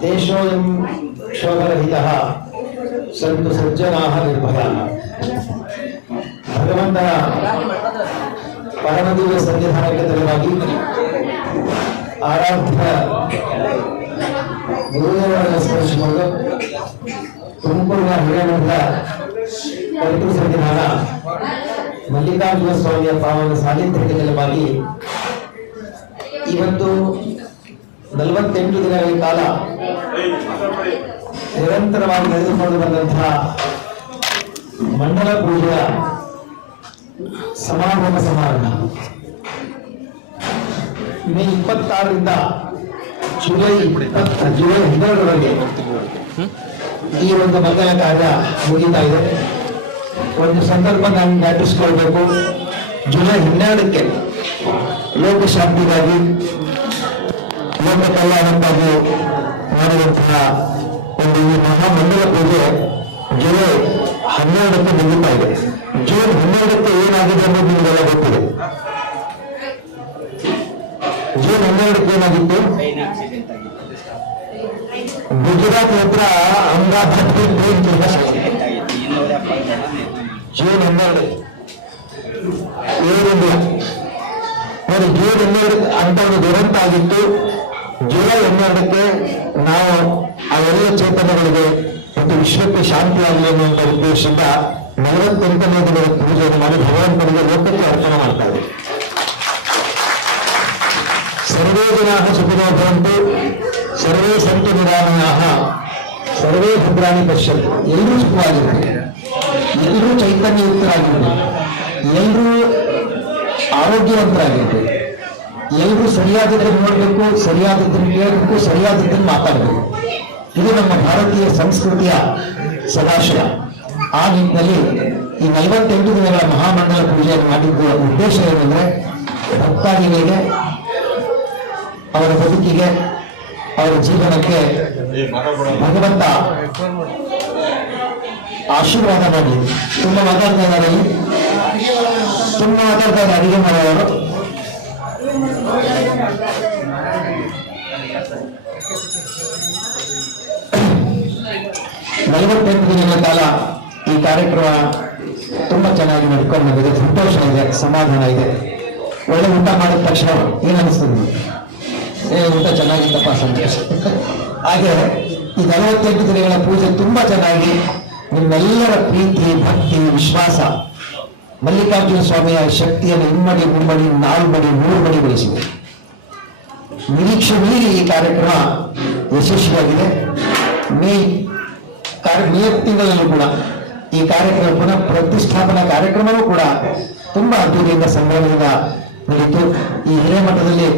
ದೇಶೋಯಂ ಕ್ಷೋಭರಹಿತ ಸಂತು ಸಜ್ಜನಾಹ ನಿರ್ಭಯ ಭಗವಂತನ ಪರಮದೇವ ಸನ್ನಿಧಾನಕ್ಕೆ ತಲೆವಾಗಿ ಆರಾಧ್ಯ ಗುರುದೇವರನ್ನು ಸ್ಮರಿಸಿಕೊಂಡು ತುಮಕೂರಿನ ಹಿರೇಮಠದ ಪವಿತ್ರ ಸನ್ನಿಧಾನ ಮಲ್ಲಿಕಾರ್ಜುನ ಸ್ವಾಮಿಯ ಪಾವನ ಸಾನ್ನಿಧ್ಯಕ್ಕೆ ತಲೆವಾಗಿ ಇವತ್ತು ನಲವತ್ತೆಂಟು ದಿನಗಳ ಕಾಲ ನಿರಂತರವಾಗಿ ನಡೆದುಕೊಂಡು ಬಂದಂತಹ ಮಂಡಲ ಪೂಜೆಯ ಸಮಾಗಮ ಸಮಾರಂಭ. ಮೇ ಇಪ್ಪತ್ತಾರರಿಂದ ಜುಲೈ ಜುಲೈ ಹನ್ನೆರಡರವರೆಗೆ ಈ ಒಂದು ಮಂಗಲ ಕಾರ್ಯ ಮುಗಿತಾ ಇದೆ. ಒಂದು ಸಂದರ್ಭ ನಾನು ಜ್ಞಾಪಿಸಿಕೊಳ್ಬೇಕು ಜುಲೈ ಹನ್ನೆರಡಕ್ಕೆ ಲೋಕಶಾಂತಿಗಾಗಿ ಲೋಕ ಕಲ್ಯಾಣಕ್ಕಾಗಿ ಮಾಡುವಂತಹ ಒಂದು ಈ ಮಹಾಮಂಡಲ ಪೂಜೆ ಜುಲೈ ಹನ್ನೆರಡಕ್ಕೆ ಮುಗಿತಾ ಇದೆ. ಜೂನ್ ಹನ್ನೆರಡಕ್ಕೆ ಏನಾಗಿದೆ ಅನ್ನೋದು ನಿಮಗೆಲ್ಲ ಗೊತ್ತಿದೆ. ಜೂನ್ ಹನ್ನೆರಡಕ್ಕೆ ಏನಾಗಿತ್ತು? ಗುಜರಾತ್ ಹತ್ರ ಅಹಮದಾಬಾದ್ ಜೂನ್ ಹನ್ನೆರಡು. ಏನಿಲ್ಲ. ನೋಡಿ ಜೂನ್ ಹನ್ನೆರಡು ಅಂತ ಒಂದು ದುರಂತ ಆಗಿತ್ತು. ಜುಲೈ ಹನ್ನೆರಡಕ್ಕೆ ನಾವು ಆ ಎಲ್ಲ ಚೇತನಗಳಿಗೆ ಮತ್ತು ವಿಶ್ವಕ್ಕೆ ಶಾಂತಿ ಆಗಲಿ ಅನ್ನುವಂಥ ಉದ್ದೇಶದಿಂದ ನಲವತ್ತೆಂಟನೇ ದಿನದ ಪೂಜೆಯನ್ನು ಮಾಡಿ ಭಗವಂತನಿಗೆ ಲೋಕಕ್ಕೆ ಅರ್ಪಣೆ ಮಾಡ್ತಾ ಇದೆ ಸರ್ವೇ ಜನಾಹ ಸುಖಿನೋ ಭವಂತು, ಸರ್ವೇ ಸಂತು ನಿರಾಮಯಾಹ ಸರ್ವೇ ಭದ್ರಾಣಿ ಪಶ್ಯಂತು. ಎಲ್ಲರೂ ಸುಖವಾಗಿರ್ತಾರೆ ಎಲ್ಲರೂ ಚೈತನ್ಯಯುಕ್ತರಾಗಿರ್ತಾರೆ ಎಲ್ಲರೂ ಆರೋಗ್ಯವಂತರಾಗಿರ್ಬೇಕು. ಎಲ್ಲರೂ ಸರಿಯಾದದ್ದನ್ನು ನೋಡಬೇಕು, ಸರಿಯಾದದ್ದನ್ನು ಕೇಳಬೇಕು, ಸರಿಯಾದದ್ದನ್ನು ಮಾತಾಡಬೇಕು. ಇದು ನಮ್ಮ ಭಾರತೀಯ ಸಂಸ್ಕೃತಿಯ ಸದಾಶಯ. ಆ ನಿಟ್ಟಿನಲ್ಲಿ ಈ ನಲವತ್ತೆಂಟು ದಿನಗಳ ಮಹಾಮಂಡಲ ಪೂಜೆಯನ್ನು ಮಾಡಿದ್ದ ಉದ್ದೇಶ ಏನಂದ್ರೆ, ಭಕ್ತಾದಿಗಳಿಗೆ, ಅವರ ಬದುಕಿಗೆ, ಅವರ ಜೀವನಕ್ಕೆ ಭಗವಂತ ಆಶೀರ್ವಾದ ಮಾಡಲಿ. ತುಂಬ ಮಾತಾಡ್ತಾ ಇದ್ದಾರೆ ತುಂಬಾ ಮಾತಾಡ್ತಾ ಇದ್ದಾರೆ ಅಡಿಗೆ ಮಾಡೋರು. ನಲವತ್ತೆಂಟು ದಿನಗಳ ಕಾಲ ಈ ಕಾರ್ಯಕ್ರಮ ತುಂಬಾ ಚೆನ್ನಾಗಿ ನಡ್ಕೊಂಡು ಬಂದಿದೆ ಸಂತೋಷ ಇದೆ, ಸಮಾಧಾನ ಇದೆ. ಒಳ್ಳೆ ಊಟ ಮಾಡಿದ ತಕ್ಷಣ ಏನನ್ನಿಸ್ತದೆ? ಏ, ಊಟ ಚೆನ್ನಾಗಿತ್ತಪ್ಪ, ಸಂತೋಷ. ಹಾಗೆ ಈ ನಲವತ್ತೆಂಟು ದಿನಗಳ ಪೂಜೆ ತುಂಬಾ ಚೆನ್ನಾಗಿ ನಿಮ್ಮೆಲ್ಲರ ಪ್ರೀತಿ, ಭಕ್ತಿ, ವಿಶ್ವಾಸ ಮಲ್ಲಿಕಾರ್ಜುನ ಸ್ವಾಮಿಯ ಶಕ್ತಿಯನ್ನು ಇಮ್ಮಡಿ, ಮುಮ್ಮಡಿ ನಾಲ್ಕು ಮಡಿ ಮೂರು ಮಡಿ ಬೆಳೆಸಿದೆ. ನಿರೀಕ್ಷೆ ಮೀರಿ ಈ ಕಾರ್ಯಕ್ರಮ ಯಶಸ್ವಿಯಾಗಿದೆ. ಮೇ ಮೇ ತಿಂಗಳಲ್ಲೂ ಕೂಡ ಈ ಕಾರ್ಯಕ್ರಮ ಪುನಃ ಪ್ರತಿಷ್ಠಾಪನಾ ಕಾರ್ಯಕ್ರಮವೂ ಕೂಡ ತುಂಬಾ ಅದ್ಭುತದಿಂದ ಸಂಭ್ರಮದಿಂದ ನಡೀತು. ಈ ಹಿರೇಮಠದಲ್ಲಿ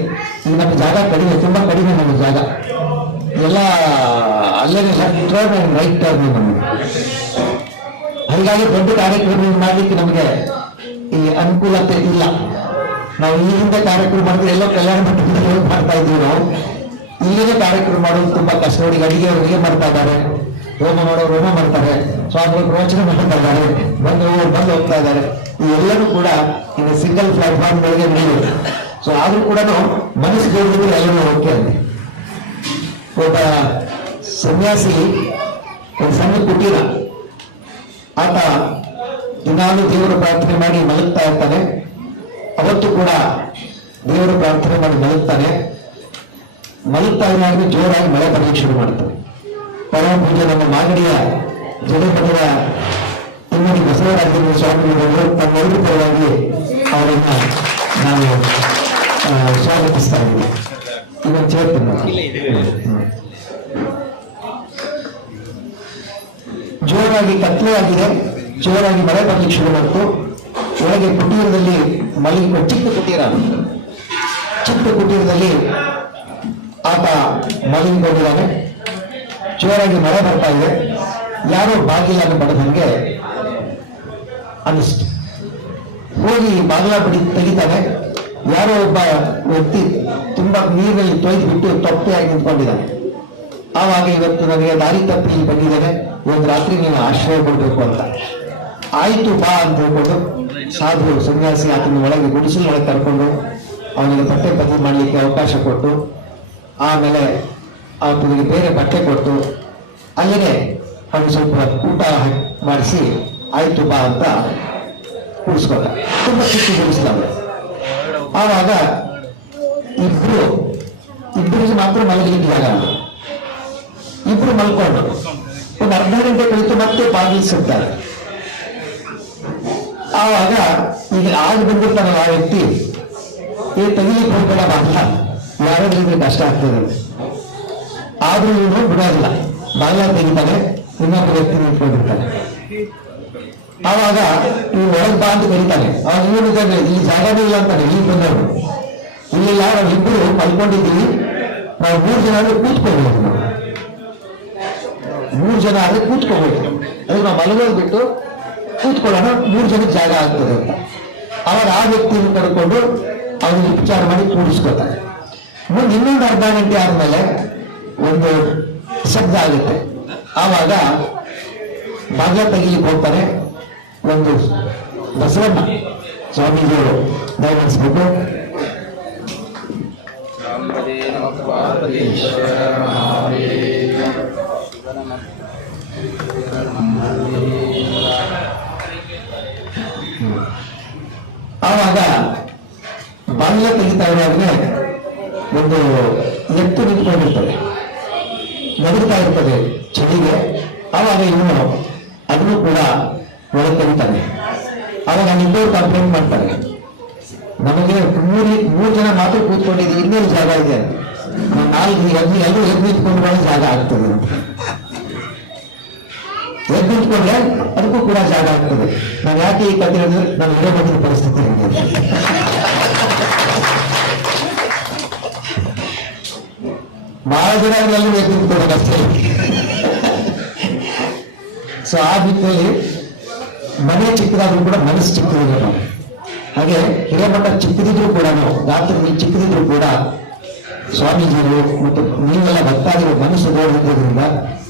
ಈಗ ನಮ್ಮ ಜಾಗ ಕಡಿಮೆ, ತುಂಬಾ ಕಡಿಮೆ ನಮ್ಮ ಜಾಗ. ಎಲ್ಲ ಅಲ್ಲೇ left turn and right turn ನಮಗೆ ಹಾಗಾಗಿ ದೊಡ್ಡ ಕಾರ್ಯಕ್ರಮ ಮಾಡಲಿಕ್ಕೆ ನಮಗೆ ಈ ಅನುಕೂಲತೆ ಇಲ್ಲ. ನಾವು ಈ ಹಿಂದೆ ಕಾರ್ಯಕ್ರಮ ಮಾಡಿದ್ರೆ ಎಲ್ಲೋ ಕಲ್ಯಾಣ ಮಂಟಪದಲ್ಲಿ ಮಾಡ್ತಾ ಇದ್ವಿ ನಾವು. ಇಲ್ಲಿಗೆ ಕಾರ್ಯಕ್ರಮ ಮಾಡೋದು ತುಂಬಾ ಕಷ್ಟ. ನೋಡಿ, ಅಡಿಗೆ ಅಡುಗೆ ಮಾಡ್ತಾ ಇದ್ದಾರೆ? ರೋಮ ಮಾಡೋರು ರೋಮ ಮಾಡ್ತಾರೆ. ಸ್ವಾಮಿ ಪ್ರವಚನ ಮಾಡ್ತಾ ಇದ್ದಾರೆ. ಬಂದು ಬಂದು ಹೋಗ್ತಾ ಇದ್ದಾರೆ. ಈ ಎಲ್ಲರೂ ಕೂಡ ಈ ಸಿಂಗಲ್ ಪ್ಲಾಟ್ಫಾರ್ಮ್ ಗಳಿಗೆ ನಡೆಯುತ್ತೆ ಸೊ ಆದ್ರೂ ಕೂಡ ಮನಸ್ಸು ಗೆದ್ದಿದ್ರೆ ಎಲ್ಲರೂ ಓಕೆ ಅಂತೆ. ಒಬ್ಬ ಸನ್ಯಾಸಿ, ಒಂದು ಸಣ್ಣ ಕುಟೀರ. ಆತ ದಿನಾಲು ದೇವರು ಪ್ರಾರ್ಥನೆ ಮಾಡಿ ಮಲಗ್ತಾ ಇರ್ತಾನೆ. ಅವತ್ತು ಕೂಡ ದೇವರು ಪ್ರಾರ್ಥನೆ ಮಾಡಿ ಮಲಗ್ತಾನೆ. ಮಲಗ್ತಾ ಇರುವಾಗ ಜೋರಾಗಿ ಮಳೆ ಬರಲಿಕ್ಕೆ ಶುರು ಮಾಡ್ತಾನೆ. ಪರಮ ಪೂಜೆ ನಮ್ಮ ಮಾಗಡಿಯ ಜಡಪಟದ ಇಮ್ಮಡಿ ಬಸವರಾಜೇಂದ್ರ ಸ್ವಾಮಿಗಳು ತಮ್ಮ ಪರವಾಗಿ ಅವರನ್ನ ನಾನು ಸ್ವಾಗತಿಸ್ತಾ ಇದ್ದೀನಿ. ಇದನ್ನು ಸೇರ್ತೀನಿ ಜೋರಾಗಿ ಕತ್ಲೆ ಆಗಿದೆ. ಜೋರಾಗಿ ಮಳೆ ಬರಲಿಕ್ಕೆ ಶುರು ಮಾಡ್ತು. ಒಳಗೆ ಕುಟೀರದಲ್ಲಿ ಮಲಗಿ ಚಿಕ್ಕ ಕುಟೀರ. ಚಿಕ್ಕ ಕುಟೀರದಲ್ಲಿ ಆತ ಮಲಗಿಕೊಂಡಿದ್ದಾನೆ. ಜೋರಾಗಿ ಮಳೆ ಬರ್ತಾ ಇದೆ. ಯಾರೋ ಬಾಗಿಲನ್ನು ಬಡದಂಗೆ ಅನಿಸ್ತು ಹೋಗಿ ಬಾಗಿಲ ಬಿಡಿ ತೆಗಿತಾನೆ. ಯಾರೋ ಒಬ್ಬ ವ್ಯಕ್ತಿ ತುಂಬಾ ನೀರಿನಲ್ಲಿ ತೊಯ್ದು ಬಿಟ್ಟು ತೊಪ್ಪೆಯಾಗಿ ನಿಂತ್ಕೊಂಡಿದ್ದಾನೆ. ಆವಾಗ ಇವತ್ತು ನನಗೆ ದಾರಿ ತಪ್ಪಿ ಬಂದಿದ್ದೇನೆ. ಒಂದು ರಾತ್ರಿ ನೀನು ಆಶ್ರಯ ಕೊಡಬೇಕು ಅಂತ. ಆಯಿತು ಬಾ ಅಂತ ಹೇಳ್ಕೊಂಡು ಸಾಧು, ಸನ್ಯಾಸಿ ಆತನ ಒಳಗೆ ಗುಡಿಸಲು ಒಳಗೆ ಕರ್ಕೊಂಡು ಅವನಿಗೆ ಬಟ್ಟೆ ಬದಲು ಮಾಡಲಿಕ್ಕೆ ಅವಕಾಶ ಕೊಟ್ಟು, ಆಮೇಲೆ ಆತನಿಗೆ ಬೇರೆ ಬಟ್ಟೆ ಕೊಟ್ಟು ಅಲ್ಲೇ ಅವನು ಸ್ವಲ್ಪ ಊಟ ಮಾಡಿಸಿ ಆಯಿತು ಬಾ ಅಂತ ಕೂಡಿಸ್ಕೊಂಡ ತುಂಬ ಚಿಕ್ಕ ಕುಡಿಸ್ತಾವೆ ಆವಾಗ ಇಬ್ರು ಇಬ್ಬರಿಗೆ ಮಾತ್ರ ಮಲಗಲಿಕ್ಕೆ ಜಾಗ ಇಲ್ಲ. ಇಬ್ರು ಮಲ್ಕೊಂಡು ಒಂದು ಅರ್ಧ ಗಂಟೆ ಕುಳಿತು ಮತ್ತೆ ಬಾಗಿಸುತ್ತಾರೆ ಆವಾಗ ಈಗ ಆಗ ಬಂದಿರ್ತಾನಲ್ಲ ಆ ವ್ಯಕ್ತಿ ಈ ತೆಗಿಲಿಕ್ಕೆ ಹೋಗ್ಬೇಡ ಬಾಗ್ಲ. ಯಾರಾದ್ರೂ ಕಷ್ಟ ಆಗ್ತದೆ. ಆದ್ರೂ ಇವರು ಬಿಡೋದಿಲ್ಲ. ಬಾಗ್ಲ ತೆಗಿತಾನೆ ಇನ್ನೊಬ್ಬ ವ್ಯಕ್ತಿ ನಿಂತ್ಕೊಂಡಿರ್ತಾನೆ. ಆವಾಗ ಈ ಒಳಗೆ ಬಾ ಅಂತ ಕರೀತಾನೆ. ಅವಾಗ ಇವನು ಇದ್ದಾನೆ, ಈ ಜಾಗನೇ ಇಲ್ಲ ಅಂತಾನೆ ಇಲ್ಲಿ ಬಂದವರು. ಇಲ್ಲಿ ಯಾರು ಇಬ್ಬರು ಮಲ್ಕೊಂಡಿದ್ದೀವಿ ನಾವು ಮೂರು ಜನ ನಾವು ಮೂರು ಜನ ಆದ್ರೆ ಕೂತ್ಕೋಬೇಕು. ಅದು ನಾವು ಮಲಗೋದು ಬಿಟ್ಟು ಕೂತ್ಕೊಳ್ಳೋಣ, ಮೂರು ಜನಕ್ಕೆ ಜಾಗ ಆಗ್ತದೆ ಅಂತ. ಅವಾಗ ಆ ವ್ಯಕ್ತಿಯನ್ನು ಕರ್ಕೊಂಡು ಅವನಿಗೆ ಉಪಚಾರ ಮಾಡಿ ಕೂಡಿಸ್ಕೊತಾರೆ ಮುಂದೆ ಇನ್ನೊಂದು ಅರ್ಧ ಗಂಟೆ ಆದ್ಮೇಲೆ ಒಂದು ಶಬ್ದ ಆಗುತ್ತೆ. ಆವಾಗ ಬಾಗ್ಲ ತೆಗಿಲಿಕ್ಕೆ ಹೋಗ್ತಾರೆ ಒಂದು ಬಸವಣ್ಣ ಸ್ವಾಮೀಜಿಯವರು. ದಯಮಾಡಿಸ್ಬೇಕು ಆವಾಗ ಬಾಲ್ಯ ತೆಗಿತಾ ಇರುವಾಗಲೇ ಒಂದು ಎತ್ತು ನಿಂತ್ಕೊಂಡಿರ್ತದೆ. ನಡುತ್ತಾ ಇರ್ತದೆ ಚಳಿಗೆ. ಆವಾಗ ಇವನು ಅದನ್ನು ಕೂಡ ಒಳಗೆ ಆವಾಗ ನಿಬ್ಬರು ಕಂಪ್ಲೇಂಟ್ ಮಾಡ್ತಾರೆ. ನಮಗೆ ಮೂರು ಮೂರು ಜನ ಮಾತ್ರ ಕೂತ್ಕೊಂಡಿದ್ದೀವಿ ಇನ್ನೇನು ಜಾಗ ಇದೆ ನಾಲ್ಕು ಎಲ್ಲರೂ ಎದ್ದು ನಿಂತ್ಕೊಂಡು ಜಾಗ ಆಗ್ತದೆ ಅಂತ. ಎದ್ದು ನಿಂತ್ಕೊಂಡ್ರೆ ಅದಕ್ಕೂ ಕೂಡ ಜಾಗ ಆಗ್ತದೆ. ನಾನು ಯಾಕೆ ಈ ಕಥೆ ಹೇಳಿದ್ರೆ ನಾನು ಇರೋ ಬಂದಿದ್ದ ಪರಿಸ್ಥಿತಿ ಬಹಳ ಜನ ಎಲ್ಲರೂ ಎದ್ದು ನಿಂತ್ಕೊಳ್ಬೇಕಷ್ಟೇ ಸೊ ಆ ದಿಕ್ಕಲ್ಲಿ ಮನೆ ಚಿಕ್ಕದಾದ್ರೂ ಕೂಡ ಮನಸ್ಸು ಚಿಕ್ಕದಿರಬೇಕು ಹಾಗೆ ಹಿರೇಮಠ ಚಿಕ್ಕದಿದ್ರು ಕೂಡ ನಾವು ಗಾತ್ರದಲ್ಲಿ ಚಿಕ್ಕದಿದ್ರು ಕೂಡ ಸ್ವಾಮೀಜಿಗಳು ಮತ್ತು ನೀವೆಲ್ಲ ಭಕ್ತಾದಿಗಳು ಮನಸ್ಸು ದೊಡ್ಡದಿದ್ದರಿಂದ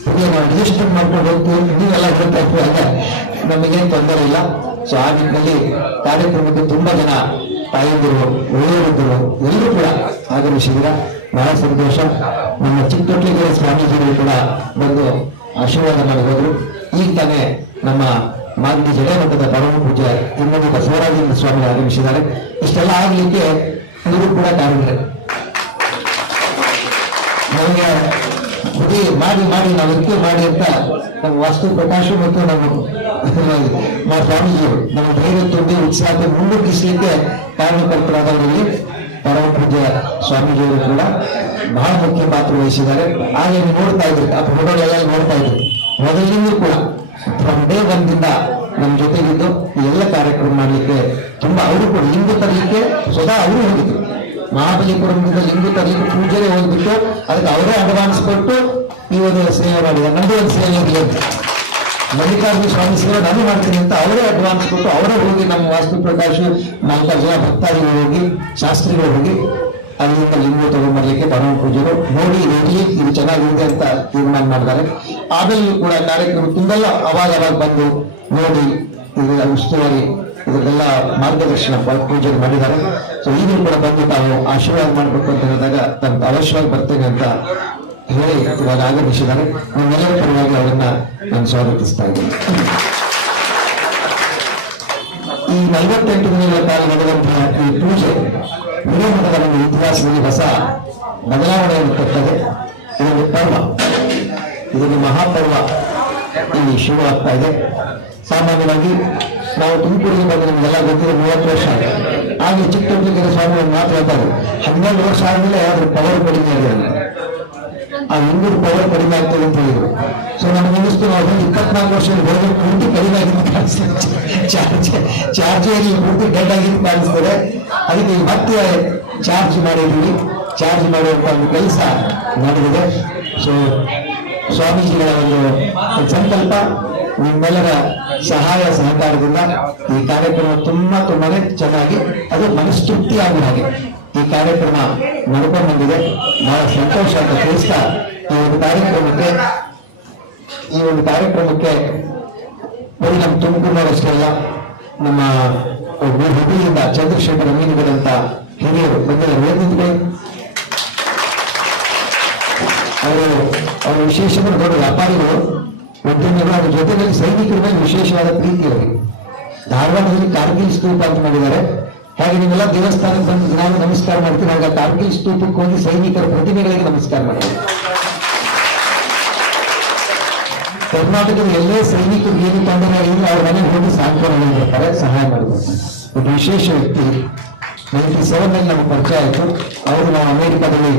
ಹೀಗೆ ನಾವು ರಿಜಿಸ್ಟರ್ ಮಾಡ್ಕೊಂಡು ಹೋಗ್ತೀವಿ. ನಮಗೇನು ತೊಂದರೆ ಇಲ್ಲ. ಸೊ ಆ ನಿಟ್ಟಿನಲ್ಲಿ ಕಾರ್ಯಕ್ರಮಕ್ಕೆ ತುಂಬಾ ಜನ ತಾಯಂದಿರು ಒಳ್ಳೆಯರಿದ್ದರು ಎಲ್ಲರೂ ಕೂಡ ಆಗಮಿಸಿದ್ರ ಬಹಳ ಸಂತೋಷ. ನಮ್ಮ ಚಿಕ್ಕಟೊಟ್ಟಿಗೆ ಸ್ವಾಮೀಜಿಗಳು ಕೂಡ ಬಂದು ಆಶೀರ್ವಾದ ಮಾಡಿದ್ರು ಈಗ ತಾನೇ ನಮ್ಮ ಮಾಗಡಿ ಜಡೆ ಮಠದ ಪರಮ ಪೂಜೆ ಇನ್ನೊಂದು ಬಸವರಾಜೇಂದ್ರ ಸ್ವಾಮಿ ಆಗಮಿಸಿದ್ದಾರೆ. ಇಷ್ಟೆಲ್ಲ ಆಗ್ಲಿಕ್ಕೆ ಇವರು ಕೂಡ ಕಾರಣ ನಮಗೆ ಬರೀ ಮಾಡಿ ಮಾಡಿ, ನಾವು ಇದಕ್ಕೆ ಮಾಡಿ ಅಂತ ನಮ್ಮ ವಾಸ್ತು ಪ್ರಕಾಶ ಮತ್ತು ನಮ್ಮ ನಮ್ಮ ಸ್ವಾಮೀಜಿಯವರು ನಮ್ಮ ಧೈರ್ಯ ತುಂಬಿ ಉತ್ಸಾಹ ಮುನ್ನುಗ್ಗಿಸಲಿಕ್ಕೆ ಕಾರಣಕರ್ತರಾದವರಲ್ಲಿ ಪರಮ ಪೂಜ್ಯ ಸ್ವಾಮೀಜಿಯವರು ಕೂಡ ಬಹಳ ಮುಖ್ಯ ಪಾತ್ರ ವಹಿಸಿದ್ದಾರೆ. ಹಾಗೆ ನೋಡ್ತಾ ಇದ್ರಿ, ಆ ಫೋಟೋಗಳೆಲ್ಲ ನೋಡ್ತಾ ಇದ್ರಿ. ಮೊದಲಿಂದ ಕೂಡ ಫ್ರಮ್ ಡೇ ಒಂದಿಂದ ನಮ್ಮ ಜೊತೆಗಿದ್ದು ಎಲ್ಲ ಕಾರ್ಯಕ್ರಮ ಮಾಡಲಿಕ್ಕೆ ತುಂಬಾ ಅವರು ಕೂಡ, ಹಿಂದೆ ತರಲಿಕ್ಕೆ ಸ್ವತಃ ಅವರು ಹೋಗಿದ್ರು. ಮಹಾಬಲಿಪುರದಿಂದ ಲಿಂಗು ತರಲಿಕ್ಕೆ ಪೂಜೆಗೆ ಹೋಗ್ಬಿಟ್ಟು ಅದಕ್ಕೆ ಅವರೇ ಅಡ್ವಾನ್ಸ್ ಕೊಟ್ಟು ಈ ಒಂದು ಸೇವೆ ಮಾಡಿದ್ದಾರೆ. ನನಗೆ ಒಂದು ಸೇವೆ ಇರಲಿ ಮಲ್ಲಿಕಾರ್ಜುನ ಸ್ವಾಮಿ ಸೇವೆ ನಾನು ಮಾಡ್ತೀನಿ ಅಂತ ಅವರೇ ಅಡ್ವಾನ್ಸ್ ಕೊಟ್ಟು ಅವರೇ ಹೋಗಿ ನಮ್ಮ ವಾಸ್ತು ಪ್ರಕಾಶ ನಾಲ್ಕಾರು ಜನ ಭಕ್ತಾದಿಗಳು ಹೋಗಿ, ಶಾಸ್ತ್ರಿಗಳು ಹೋಗಿ ಅಲ್ಲಿಂದ ಲಿಂಗ ತಗೊಂಡ್ಬರ್ಲಿಕ್ಕೆ ಪರಮ ಪೂಜೆರು ನೋಡಿ ಇರಲಿ ಇದು ಚೆನ್ನಾಗಿದೆ ಅಂತ ತೀರ್ಮಾನ ಮಾಡಿದ್ದಾರೆ. ಆಮೇಲೆ ಕೂಡ ಕಾರ್ಯಕ್ರಮ ತುಂಬೆಲ್ಲ ಅವಾಗ ಅವಾಗ ಬಂದು ನೋಡಿ, ಇದು ಉಸ್ತುವಾರಿ ಇದಕ್ಕೆಲ್ಲ ಮಾರ್ಗದರ್ಶನ ಪೂಜೆ ಮಾಡಿದ್ದಾರೆ. ಸೊ ಈಗಲೂ ಕೂಡ ಬಂದು ತಾವು ಆಶೀರ್ವಾದ ಮಾಡಬೇಕು ಅಂತ ಹೇಳಿದಾಗ ತಮ್ಮ ಅವಶ್ಯವಾಗಿ ಬರ್ತೇನೆ ಅಂತ ಹೇಳಿ ಇವಾಗ ಆಗಮಿಸಿದ್ದಾರೆ. ನಿಮ್ಮೆಲ್ಲರ ಪರವಾಗಿ ಅವರನ್ನ ನಾನು ಸ್ವಾಗತಿಸ್ತಾ ಇದ್ದೀನಿ. ಈ ನಲವತ್ತೆಂಟು ದಿನಗಳ ಕಾಲ ನಡೆದಂತಹ ಈ ಪೂಜೆ ಹಿರೇಮಠದ ಒಂದು ಇತಿಹಾಸದಲ್ಲಿ ಹೊಸ ಬದಲಾವಣೆಯನ್ನು ಕೊಟ್ಟದೆ ಇದೊಂದು ಪರ್ವ. ಇದೊಂದು ಮಹಾಪರ್ವ. ಇಲ್ಲಿ ಶುರುವಾಗ್ತಾ ಇದೆ. ಸಾಮಾನ್ಯವಾಗಿ ನಾವು ತುಮಕೂರಿಗೆ ಬಂದು ನಿಮಗೆಲ್ಲ ಗೊತ್ತಿದೆ ಮೂವತ್ತು ವರ್ಷ. ಹಾಗೆ ಚಿಕ್ಕಮಗಳೂರು ಸ್ವಾಮಿ ಒಂದು ಮಾತು ಹೇಳ್ತಾರೆ. ಹನ್ನೆರಡು ವರ್ಷ ಆದ್ಮೇಲೆ ಅದ್ರ ಪವರ್ ಕಡಿಮೆ ಇದೆ ಆ ಇಂಗುರ್ ಪವರ್ ಕಡಿಮೆ ಆಗ್ತದೆ ಅಂತ ಹೇಳಿದ್ರು. ಸೊ ನನಗೆ ಅನ್ನಿಸ್ತು, ನಾವು ಇಪ್ಪತ್ನಾಲ್ಕು ವರ್ಷ ಬೆಳೆದ ಪೂರ್ತಿ ಕಡಿಮೆ ಆಗಿದ್ದು ಚಾರ್ಜ್ ಚಾರ್ಜ್ ಇಲ್ಲಿ ಪೂರ್ತಿ ಡೆಡ್ ಆಗಿದ್ದು ಕಾಣಿಸ್ತದೆ. ಅದಕ್ಕೆ ಮತ್ತೆ ಚಾರ್ಜ್ ಮಾಡಿದ್ದೀವಿ. ಚಾರ್ಜ್ ಮಾಡುವಂತ ಒಂದು ಕೆಲಸ ನಡೆದಿದೆ. ಸೊ ಸ್ವಾಮೀಜಿಗಳ ಒಂದು ಸಂಕಲ್ಪ. ನಿಮ್ಮೆಲ್ಲರ ಸಹಾಯ ಸಹಕಾರದಿಂದ ಈ ಕಾರ್ಯಕ್ರಮ ತುಂಬಾ ತುಂಬಾನೇ ಚೆನ್ನಾಗಿ, ಅದು ಮನಸ್ತೃಪ್ತಿ ಆಗುವ ಹಾಗೆ. ಈ ಕಾರ್ಯಕ್ರಮ ನಡ್ಕೊಂಡು ಬಂದಿದೆ. ಬಹಳ ಸಂತೋಷ ಅಂತ ತಿಳಿಸ್ತಾ ಈ ಒಂದು ಕಾರ್ಯಕ್ರಮಕ್ಕೆ, ಈ ಒಂದು ಕಾರ್ಯಕ್ರಮಕ್ಕೆ ಬರೀ ನಮ್ಮ ತುಮಕೂರಿನವರಷ್ಟೇ ಅಲ್ಲ, ನಮ್ಮ ಹುಬ್ಬಳ್ಳಿಯಿಂದ ಚಂದ್ರಶೇಖರ ಮೀನುಗಳಂತ ಹಿರಿಯರು ಬಂದಿದ್ದಾರೆ. ವೇದಿಕೆ ಅವರು ಅವರು ವಿಶೇಷವಾಗಿ ದೊಡ್ಡ ವ್ಯಾಪಾರಿಗಳು. ಉದ್ಯಮಿಗಳು ಅದ್ರ ಸೈನಿಕರ ಮೇಲೆ ವಿಶೇಷವಾದ ಪ್ರೀತಿ ಅವರಿಗೆ ಧಾರವಾಡದಲ್ಲಿ ಕಾರ್ಗಿಲ್ ಸ್ತೂಪ ಅಂತ ಮಾಡಿದ್ದಾರೆ. ಹಾಗೆ ನೀವೆಲ್ಲ ದೇವಸ್ಥಾನಕ್ಕೆ ಬಂದು ನಾವು ನಮಸ್ಕಾರ ಮಾಡ್ತೀವಿ ಆಗ ಕಾರ್ಗಿಲ್ ಸ್ತೂಪಕ್ಕೆ ಹೋಗಿ ಸೈನಿಕರ ಪ್ರತಿಮೆಗಳಿಗೆ ನಮಸ್ಕಾರ ಮಾಡ್ತೀವಿ ಕರ್ನಾಟಕದ ಎಲ್ಲೇ ಸೈನಿಕರು ಏನು ತೊಂದರೆ ಆಗಿದ್ರು ಅವ್ರ ಮನೆಗೆ ಹೋಗಿ ಸಾಂತ್ವನ ಹೇಳ್ತಾರೆ ಸಹಾಯ ಮಾಡಿದ್ದಾರೆ ಒಬ್ಬ ವಿಶೇಷ ವ್ಯಕ್ತಿ, ನೈಂಟಿ ಸೆವೆನ್ನಲ್ಲಿ ನಮಗೆ ಪರಿಚಯ ಆಯಿತು. ಅವರು ನಾವು ಅಮೆರಿಕದಲ್ಲಿ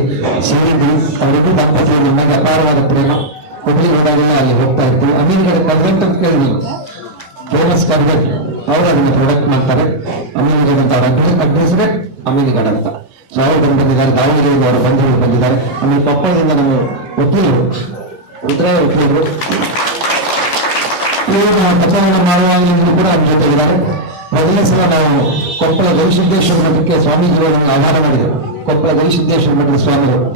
ಸೇರಿದ್ವಿ. ಅವರಿಗೂ ದಂಪತಿಗಳು, ನಮಗೆ ಅಪಾರವಾದ ಪ್ರೇಮ. ಹುಬ್ಳಿಗೆ ಹೋದಾಗೆಲ್ಲ ಅಲ್ಲಿ ಹೋಗ್ತಾ ಇರ್ತೀವಿ ಅಮೀನ್ಗಡೆ ಕರ್ವೆಂಟ್ ಅಂತ ಕೇಳಿ ಫೇಮಸ್ ಕರ್ವೆಂಟ್ ಅವರು ಅದನ್ನ ಪ್ರೊಡಕ್ಟ್ ಮಾಡ್ತಾರೆ. ಅಮೀನ್ಗಡ್ ಅಂತ ಅವ್ರ ಅಡ್ರೆಸ್ ಅಡ್ರೆಸ್ರೆ ಅಮೀನ್ಗಡ್ ಅಂತ ಸೊ ಅವರು ಬಂದು ಬಂದಿದ್ದಾರೆ, ದಾವಣಗೆರೆಯಿಂದ ಅವರ ಬಂಧುಗಳು ಬಂದಿದ್ದಾರೆ. ಆಮೇಲೆ ಕೊಪ್ಪಳದಿಂದ ನಮ್ಮ ವಕೀಲರು ರುದ್ರಾಯ ವಕೀಲರು. ಇವರು ಪ್ರಚಾರ ಮಾಡುವಾಗ ಕೂಡ ನಮ್ಮ ಜೊತೆಗಿದ್ದಾರೆ. ಮೊದಲನೇ ಸಲ ನಾವು ಕೊಪ್ಪಳ ಗವಿಸಿದ್ದೇಶ್ವರ ಮಠಕ್ಕೆ ಸ್ವಾಮೀಜಿಗಳನ್ನು ಆಹ್ವಾನ ಮಾಡಿದರು. ಕೊಪ್ಪಳ ಗವಿಸಿದ್ದೇಶ್ವರ ಮಠದ ಸ್ವಾಮಿಗಳು.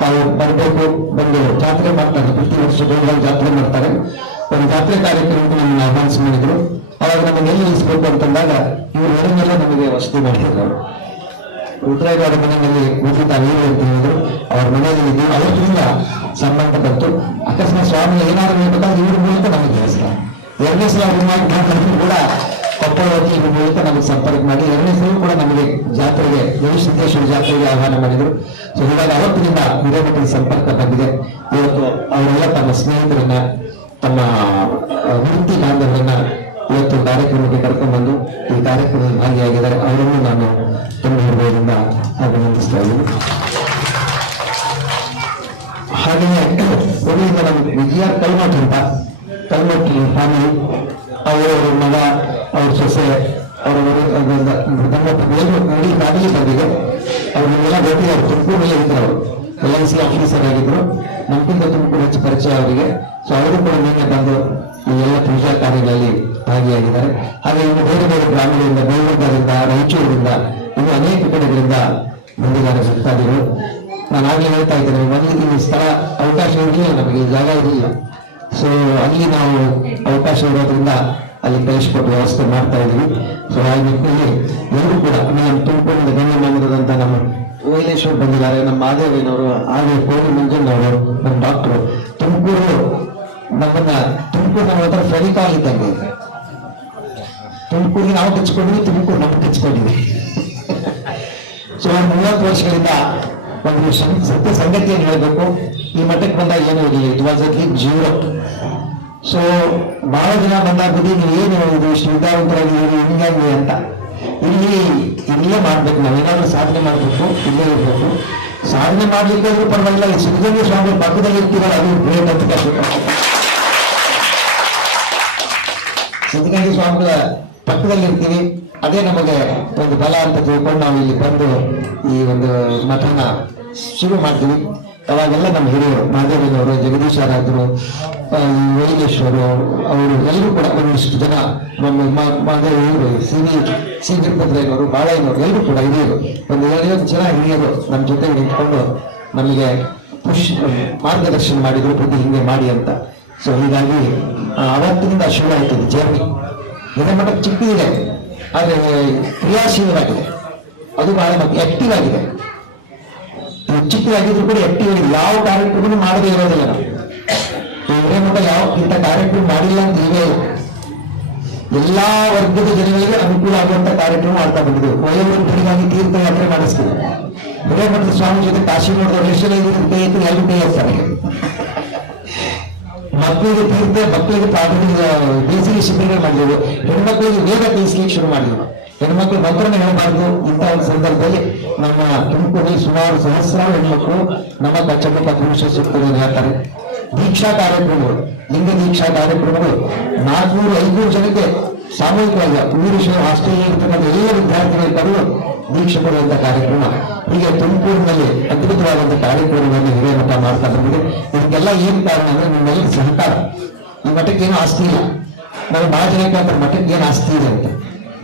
ತಾವು ಬರಬೇಕು, ಬಂದು ಜಾತ್ರೆ ಮಾಡ್ತಾರೆ. ಪ್ರತಿ ವರ್ಷ ಗೌಡರು ಜಾತ್ರೆ ಮಾಡ್ತಾರೆ. ಒಂದು ಜಾತ್ರೆ ಕಾರ್ಯಕ್ರಮಕ್ಕೆ ನಮ್ಮನ್ನು ಆಹ್ವಾನಿಸಿ ಮಾಡಿದರು. ಅವಾಗ ನಮಗೆ ಎಲ್ಲಿ ಇಳಿಸ್ಬೇಕು ಅಂತಂದಾಗ ಇವರು ಹೊರಗೆಲ್ಲ ನಮಗೆ ವಸತಿ ಮಾಡಿದ್ರು ಅವರು. ಮನೆಯಲ್ಲಿ ಉಚಿತ ನೀರು ಅಂತ ಹೇಳಿದ್ರು. ಅವ್ರ ಮನೆಯಲ್ಲಿ ಇದ್ದು ಅವರಿಂದ ಸಂಬಂಧ ಬಂತು. ಅಕಸ್ಮಾತ್ ಸ್ವಾಮಿ ಏನಾದ್ರು ಹೇಳ್ಬೇಕಾದ್ರೆ ಇವ್ರ ಮೂಲಕ ನಮಗೆ ಕೇಳಿಸ್ತಾರೆ ಎರಡನೇ ಸಲ ಕೂಡ ಕೊಪ್ಪಳ ವಕೀಲರ ಮೂಲಕ ನಮಗೆ ಸಂಪರ್ಕ ಮಾಡಿ, ಎರಡನೇ ಸಲ ಕೂಡ ನಮಗೆ ಜಾತ್ರೆಗೆ ಗವಿಸಿದ್ದೇಶ್ವರ ಜಾತ್ರೆಗೆ ಆಹ್ವಾನ ಮಾಡಿದ್ರು. ಸೊ ಹೀಗಾಗಿ ಅವತ್ತಿನಿಂದ ಹಿರೇಮಠದ ಸಂಪರ್ಕ ಬಂದಿದೆ. ಇವತ್ತು ಅವರೆಲ್ಲ ತಮ್ಮ ಸ್ನೇಹಿತರನ್ನ, ತಮ್ಮ ವೃತ್ತಿ ಬಾಂಧವರನ್ನ ಇವತ್ತು ಕಾರ್ಯಕ್ರಮಕ್ಕೆ ಕರ್ಕೊಂಡ್ಬಂದು ಈ ಕಾರ್ಯಕ್ರಮದಲ್ಲಿ ಭಾಗಿಯಾಗಿದ್ದಾರೆ. ಅವರನ್ನು ನಾನು ತುಂಬ ಹೃದಯದಿಂದ ಅಭಿನಂದಿಸ್ತಾ ಇದ್ದೀನಿ. ಹಾಗೆಯೇ, ಒಬ್ಬರಿಂದ ನಮ್ಮ ವಿಜಯ ಕಲ್ಮಠ ಅಂತ, ಕಲ್ಮಠಿ ಸ್ವಾಮಿ, ಅವರ ಮಗ ಅವ್ರ ಸೊಸೆ, ಅವರ ಎಲ್ಲರೂ ಇಡೀ ಫ್ಯಾಮಿಲಿ ಬಂದಿದೆ. ಗೊತ್ತಿದೆ ಅವರು ತುಮಕೂರಲ್ಲಿ ಇದ್ರು ಅವರು. ಎಲ್ ಐ ಸಿ ಆಫೀಸರ್ ಆಗಿದ್ರು. ನಮಗಿಂತ ತುಮಕೂರು ಹೆಚ್ಚು ಪರಿಚಯ ಅವರಿಗೆ. ಸೊ ಅವರು ಕೂಡ ನಿನ್ನೆ ಬಂದು ಈ ಎಲ್ಲ ಪೂಜಾ ಕಾರ್ಯಗಳಲ್ಲಿ ಭಾಗಿಯಾಗಿದ್ದಾರೆ. ಹಾಗೆ ಇನ್ನು ಬೇರೆ ಬೇರೆ ಗ್ರಾಮಗಳಿಂದ ಬೇಲೂರಿನಿಂದ ರಾಯಚೂರಿಂದ, ಇನ್ನು ಅನೇಕ ಕಡೆಗಳಿಂದ ಬಂದಿದ್ದಾರೆ ಭಕ್ತಾದಿಗಳು. ನಾನು ಆಗಲೇ ಹೇಳ್ತಾ ಇದ್ದೇನೆ ಮೊದಲಿಗೆ ಈ ಸ್ಥಳ, ಅವಕಾಶ ಇರಲಿಲ್ಲ ನಮಗೆ, ಜಾಗ ಇರಲಿಲ್ಲ. ಸೊ ಅಲ್ಲಿ ನಾವು ಅವಕಾಶ ಇರೋದ್ರಿಂದ ಅಲ್ಲಿ ಕಳಿಸ್ಕೊಟ್ಟು ವ್ಯವಸ್ಥೆ ಮಾಡ್ತಾ ಇದ್ವಿ. ಸೊ ಆ ನಿಟ್ಟಿನಲ್ಲಿ ಎಲ್ಲರೂ ಕೂಡ ನಮ್ಮ ತುಮಕೂರಿನ ಗಣ್ಯ ಮಂದಿರದಂತ ನಮ್ಮ ವೈಲೇಶ್ವರ್ ಬಂದಿದ್ದಾರೆ. ನಮ್ಮ ಮಾದೇವಿನವರು ಹಾಗೆ ಕೋಳಿ ಮಂಜುನವರು ನಮ್ಮ ಡಾಕ್ಟರು ತುಮಕೂರು ನಮ್ಮನ್ನ, ತುಮಕೂರು ನಮ್ಮ ಹತ್ರ ಫಲಿತಾ ಇದ್ದಂಗೆ. ಇದೆ ತುಮಕೂರಿಗೆ ನಾವು ಕಚ್ಕೊಂಡಿವಿ ತುಮಕೂರು ನಮ್ಗೆ ಕಚ್ಕೊಂಡಿವಿ ಸೊ ಮೂವತ್ತು ವರ್ಷಗಳಿಂದ ಒಂದು ಸತ್ಯ ಸಂಗತಿಯನ್ನು ಹೇಳಬೇಕು. ಈ ಮಟ್ಟಕ್ಕೆ ಬಂದಾಗ ಏನೂ ಇರಲಿಲ್ಲ. It was at zero so ಬಹಳ ಜನ ಬಂದಾಗ ನೀವು ಏನು ಇದು ಇಷ್ಟು ವಿದ್ಯಾವಂತರಾಗಿದ್ದೀರಿ ಹಿಂಗಾಗಿ ಅಂತ. ಇಲ್ಲಿ, ಇಲ್ಲೇ ಮಾಡ್ಬೇಕು ನಾವೇನಾದ್ರೂ ಸಾಧನೆ ಮಾಡಬೇಕು, ಇಲ್ಲೇ ಇರಬೇಕು. ಸಾಧನೆ ಮಾಡ್ಲಿಕ್ಕೆ ಆದ್ರೂ ಪರವಾಗಿಲ್ಲ, ಈ ಸಿದ್ಧಗಂಗೆ ಸ್ವಾಮಿ ಪಕ್ಕದಲ್ಲಿ ಇರ್ತೀರಲ್ಲ, ಅದು ಗ್ರೇಟ್ ಅಂತ ಸಿದ್ಧಗಂಗೆ ಸ್ವಾಮಿಗಳ ಪಕ್ಕದಲ್ಲಿ ಇರ್ತೀವಿ. ಅದೇ ನಮಗೆ ಒಂದು ಬಲ ಅಂತ ತಿಳ್ಕೊಂಡು ನಾವು ಇಲ್ಲಿ ಬಂದು ಈ ಒಂದು ಮಠನ ಶುರು ಮಾಡ್ತೀವಿ. ಅವಾಗೆಲ್ಲ ನಮ್ಮ ಹಿರಿಯರು, ಮಾದೇವನವರು, ಜಗದೀಶರಾದರು ವೈದೇಶ್ವರು ಅವರು ಎಲ್ಲರೂ ಕೂಡ ಒಂದಿಷ್ಟು ಜನ ನಮ್ಮ ಮಾ- ಮಾದೇವ ಇವರು ಸಿ ಬಾಳಯ್ಯನವರು ಎಲ್ಲರೂ ಕೂಡ ಹಿರಿಯರು. ಒಂದು ಏಳೈವತ್ತು ಜನ ಹಿರಿಯರು ನಮ್ಮ ಜೊತೆಗೆ ನಿಂತ್ಕೊಂಡು ನಮಗೆ ಪುಷ್, ಮಾರ್ಗದರ್ಶನ ಮಾಡಿದ್ರು, ಪ್ರತಿ ಹಿಂಗೆ ಮಾಡಿ ಅಂತ. ಸೊ ಹೀಗಾಗಿ ಅವತ್ತಿನಿಂದ ಶುರು ಆಯ್ತು ಜರ್ನಿ ಹಿರೇಮಠ ಚಿಕ್ಕದಿದೆ, ಆದರೆ ಕ್ರಿಯಾಶೀಲವಾಗಿದೆ. ಅದು ಬಹಳ ಆಕ್ಟಿವ್ ಆಗಿದೆ. ಇದು ಚಿಕ್ಕದಾಗಿದ್ರು ಕೂಡ ಆಕ್ಟಿವ್ ಯಾವ ಕಾರ್ಯಕ್ರಮನೂ ಮಾಡದೇ ಇರೋದಿಲ್ಲ. ಇವರೇ ಮಟ್ಟ ಯಾವ ಇಂಥ ಕಾರ್ಯಕ್ರಮ ಮಾಡಿಲ್ಲ ಅಂತ ಇವೇ ಎಲ್ಲಾ ವರ್ಗದ ಜನಗಳಿಗೆ ಅನುಕೂಲ ಆಗುವಂತ ಕಾರ್ಯಕ್ರಮ ಮಾಡ್ತಾ ಬಂದಿದೆ ವಯೋವೃದ್ಧರಿಗಾಗಿ ತೀರ್ಥಯಾತ್ರೆ ಮಾಡಿಸ್ತೀವಿ. ಹಿರೇಮಠದ ಸ್ವಾಮಿ ಜೊತೆ ಕಾಶಿ ನೋಡಿದವರು ಎಷ್ಟು ಕೈ ಎತ್ತಿ ಎಲ್ಲರೂ ಕೈ ಮಕ್ಕಳಿಗೆ ತೀರ್ಥ, ಮಕ್ಕಳಿಗೆ ಬೇಸಿಗೆ ಶಿಬಿರಗಳು ಮಾಡಿದೆವು ಹೆಣ್ಮಕ್ಳಿಗೆ ವೇಗ ಕಲಿಸ್ಲಿಕ್ಕೆ ಶುರು ಮಾಡಿದೆವು. ಹೆಣ್ಮಕ್ಳು ಮಂತ್ರನೇ ಹೇಳಬಾರ್ದು, ಇಂಥ ಒಂದು ಸಂದರ್ಭದಲ್ಲಿ ನಮ್ಮ ತುಮಕೂರಲ್ಲಿ ಸುಮಾರು ಸಹಸ್ರಾರು ಹೆಣ್ಮಕ್ಳು ನಮ್ಮ ಕಚ್ಚಮ್ಮ ಪದ್ಮಶ ಅಂತ ಹೇಳ್ತಾರೆ. ದೀಕ್ಷಾ ಕಾರ್ಯಕ್ರಮಗಳು, ಲಿಂಗ ದೀಕ್ಷಾ ಕಾರ್ಯಕ್ರಮಗಳು ನಾಲ್ಕುನೂರು ಐನೂರು ಜನಕ್ಕೆ ಸಾಮೂಹಿಕವಾಗಿ ಪುರುಷರು ಹಾಸ್ಟೆಲ್ ಇರ್ತಕ್ಕಂಥ ಎಲ್ಲ ವಿದ್ಯಾರ್ಥಿಗಳು ದೀಕ್ಷೆ ಕೊಡುವಂತಹ ಕಾರ್ಯಕ್ರಮ. ಹೀಗೆ ತುಮಕೂರಿನಲ್ಲಿ ಅದ್ಭುತವಾದಂತ ಕಾರ್ಯಕ್ರಮವನ್ನು ಹಿರಿಯಮಠ ಮಾಡ್ತಾ ಬಂದಿದೆ. ಇದಕ್ಕೆಲ್ಲ ಏನ್ ಕಾರಣ ಅಂದ್ರೆ ನಿಮ್ಮಲ್ಲಿ ಸಹಕಾರ. ಈ ಮಠಕ್ಕೆ ಏನು ಆಸ್ತಿ ಇಲ್ಲ. ನಾವು ಬಹಳ ಜನ ಕೇಳ್ತಾರೆ ಮಠಕ್ಕೆ ಏನು ಆಸ್ತಿ ಇದೆ ಅಂತ.